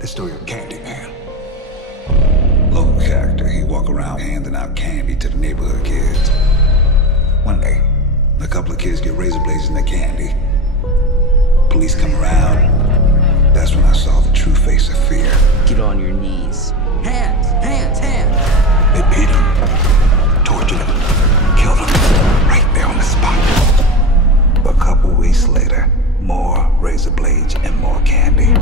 The story of Candyman. Local character, he walk around handing out candy to the neighborhood kids. One day, a couple of kids get razor blades in their candy. Police come around. That's when I saw the true face of fear. Get on your knees. Hands, hands, hands. They beat him, tortured him, killed him, right there on the spot. A couple weeks later, more razor blades and more candy.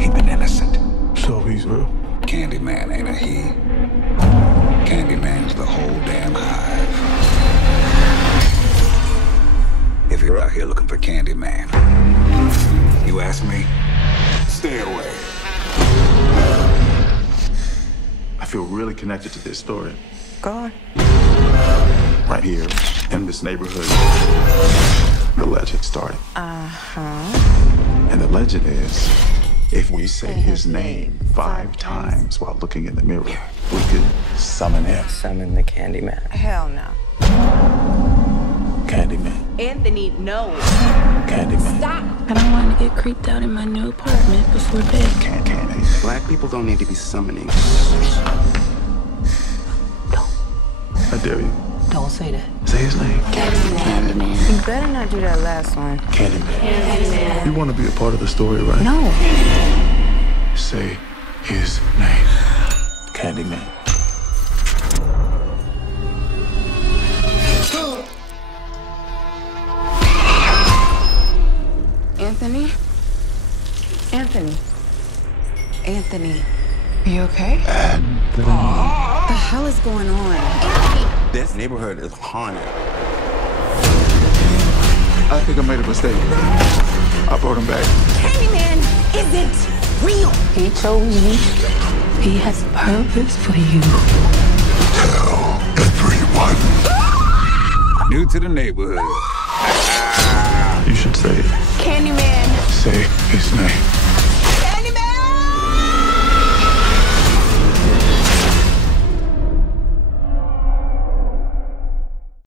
He been innocent. So he's real? Candyman ain't a he. Candyman's the whole damn hive. If you're out here looking for Candyman, you ask me, stay away. I feel really connected to this story. God. Right here, in this neighborhood, the legend started. And the legend is, if we say his name 5 times while looking in the mirror, we could summon him. Summon the Candyman. Hell no. Candyman. Anthony, no. Candyman. Stop. I don't want to get creeped out in my new apartment before bed. Candy. Black people don't need to be summoning. I dare you. Don't say that. Say his name. Candyman. You better not do that last one. Candyman. You want to be a part of the story, right? No. Say his name. Candyman. Anthony? Anthony? Anthony? Are you okay? Anthony. What the hell is going on? Anthony! This neighborhood is haunted. I think I made a mistake. I brought him back. Candyman isn't real! He chose you. He has purpose for you. Tell everyone. New to the neighborhood. You should say it. Candyman! Say his name.